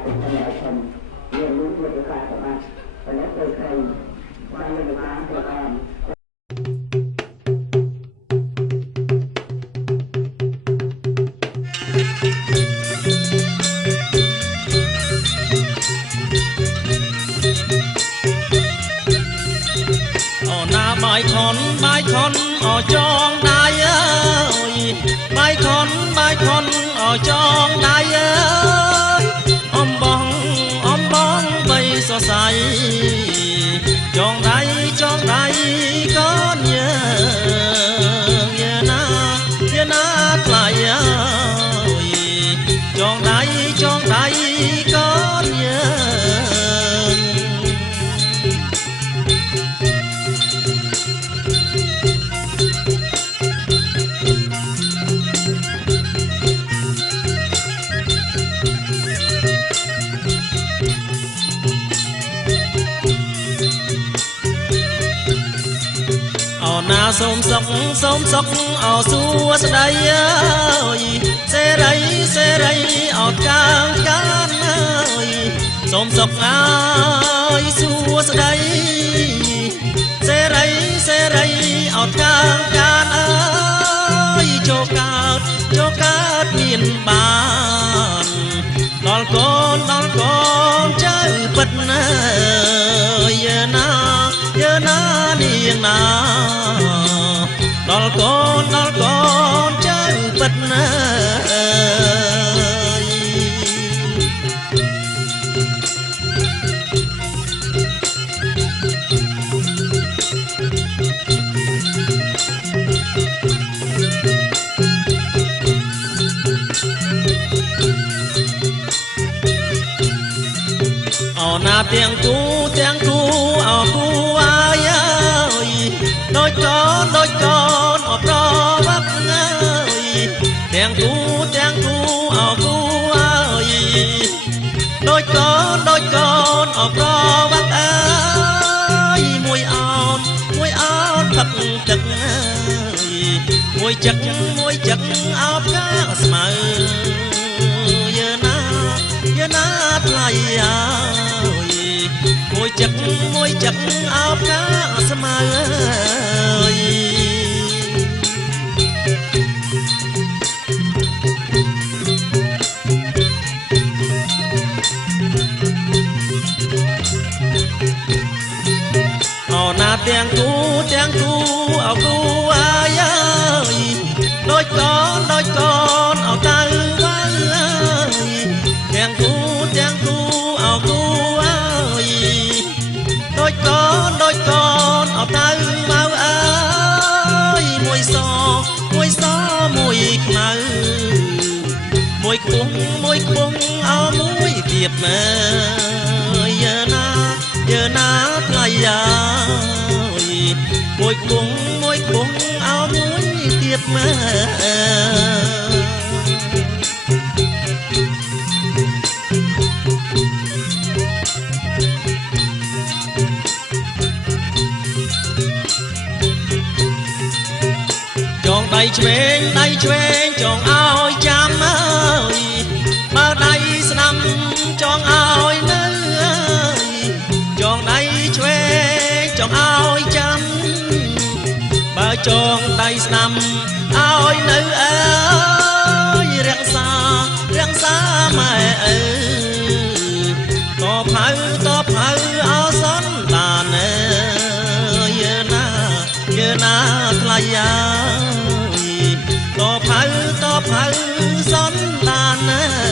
เป็นประชาชนเรียนรู้วิธีการสามารถและเคยใครบ้านในบ้านตัวการbài con ở trong đai ơi bài con ở trong đai ơi om bong bay so say trong đai có nhớ na lại ơi trong đai có nhớ na xôm sóc ở xua đây ơi xe đây ở cang can ơi xôm sóc ơi xua đây xe đây ở cang can ơi cho cát miền bàn đón con chơi bật ơi giờ na niềng na đón con chơi bật na tiếng cu ở cu ai ơi đôi con ở pro bắc ơi tiếng cu ở cu ơi đôi con ở pro bắc ơi mùi áo thật chật ơi mùi chật áo cá mờ giờ na lại môi chật áo cá mờ na tiếng cu ở cu ai ơi đôi con ở tay ơi tiếng cu ở cu ơi đôi con ở tay mau ơi mùi xò mùi mờ mùi cuống ở mũi kiệt giờ na lại ơi mùi cuống áo mũi kiệt chọn đầy chuyền chọn ao chăm ơi bao đây năm chọn ao nữ ơi chọn đầy chuyền chọn ao chăm bao chọn đầy năm ao nữ ơi răng xa mẹ ơi top hư áo xón đàn ơi giờ na lại top hư xón đàn ơi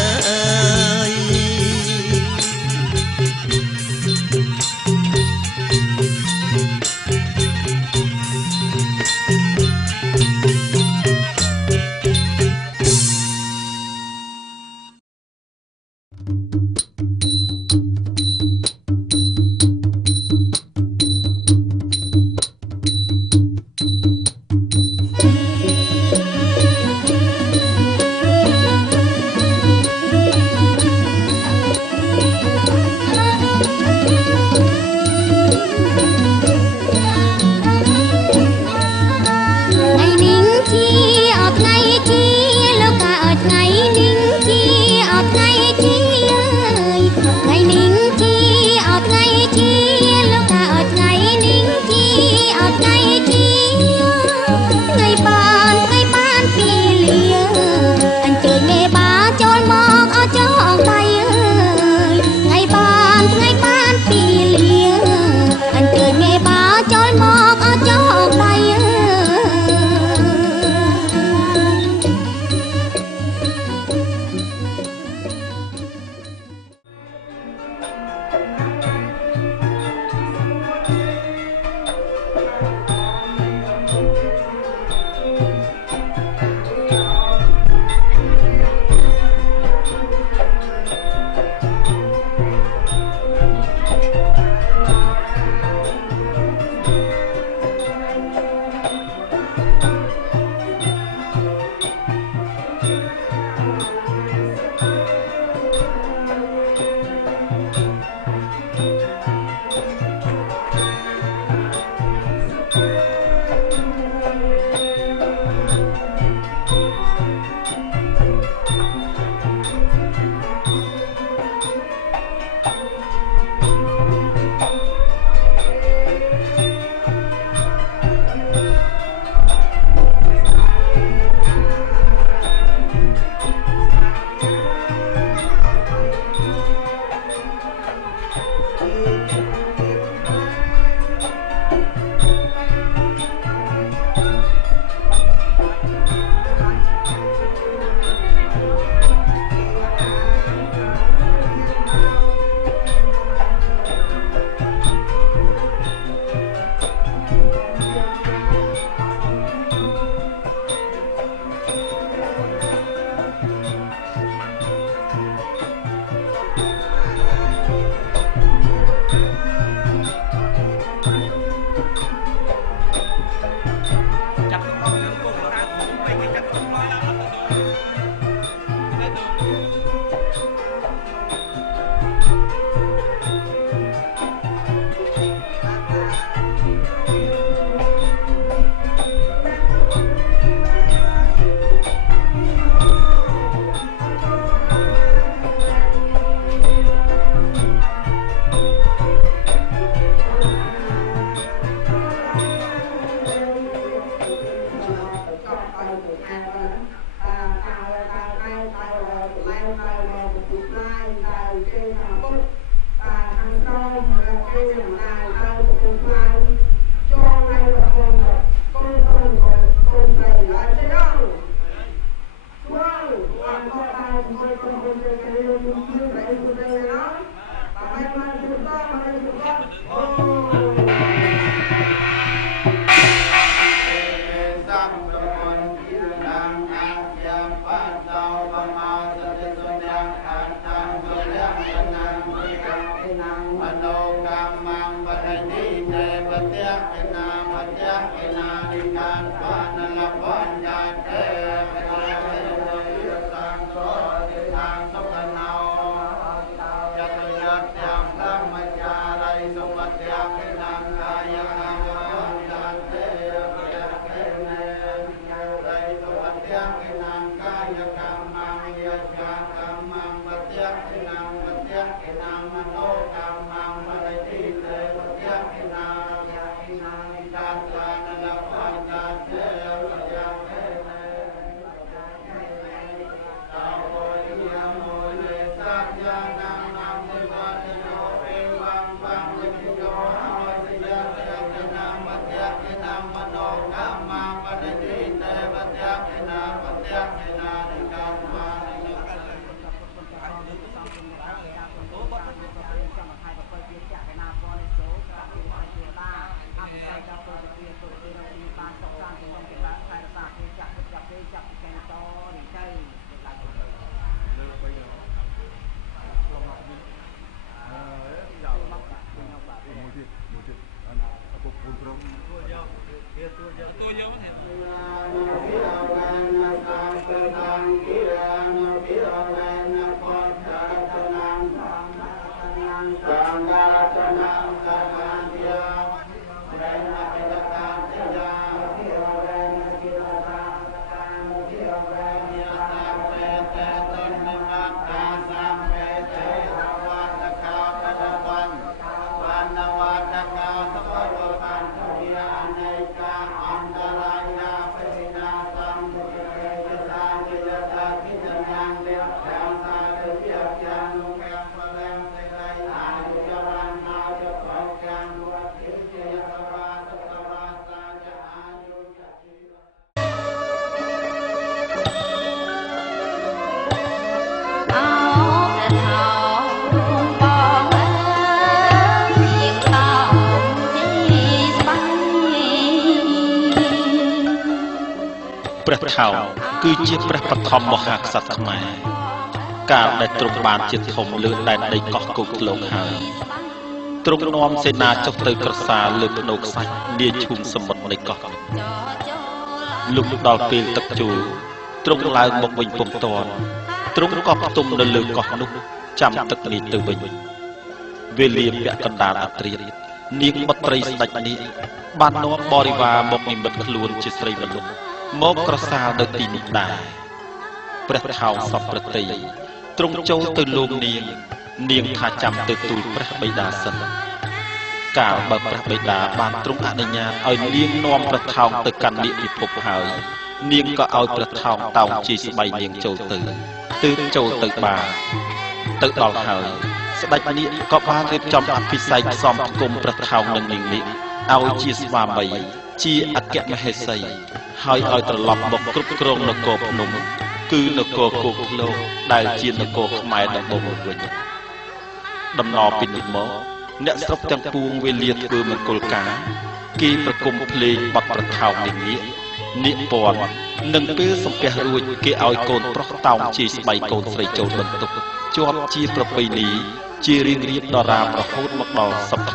ព្រះថោងគឺជាព្រះបឋមមហាក្សត្រខ្មែរកាលដែលទ្រង់បានជាធំលើដែនដីកោះគោកធ្លុងហើយទ្រង់នាំសេនាចុះទៅក្រសាលលើភ្នូខ្សាច់នាឈូងសមុទ្រនៃកោះលុះដល់ពេលទឹកជូរទ្រង់ឡើងមកវិញពុំទាន់ទ្រង់ក៏ផ្ទុំនៅលើកោះនោះចាំទឹកនេះទៅវិញវេលាពាក់កណ្ដាលអត្រានាងបុត្រីស្ដេចនេះបាននាំបរិវារមកនិមិត្តខ្លួនជាស្រីមនុស្សមកក្រសាលនៅទីនេះដែរព្រះថោងសពប្រតិយទ្រង់ចូលទៅលោកនាងថាចាំទៅទូលព្រះបិតាសិនកាលបើព្រះបិតាបានទ្រង់អនុញ្ញាតឲ្យនាងនាំព្រះថោងទៅកាន់និភពហើយនាងក៏ឲ្យព្រះថោងតោងជីស្បៃនាងចូលទៅទើបចូលទៅបានទៅដល់ហើយ ស្ដេចនេះក៏បានរៀបចំអភិសេកសំគុំព្រះថោងនឹងនាងនេះឲ្យជាស្វាមីជាអគ្គមហេសីហើយឲ្យត្រឡប់មកគ្រប់គ្រងនគរភ្នំគឺនគរគោកធ្លកដែលជានគរខ្មែរដំបូងវិញដំណរពីនេះមកអ្នកស្រុកទាំងពួងវេលាធ្វើមង្គលការគេប្រគំភ្លេងបទប្រថោងនាគពាន់និងពេលសំពះរួចគេឲ្យកូនប្រុសតោងជាស្បៃកូនស្រីចូលបន្ទប់ជាប់ជាប្រពៃណីជារៀងរៀបដរាបរហូតមកដល់សព្វ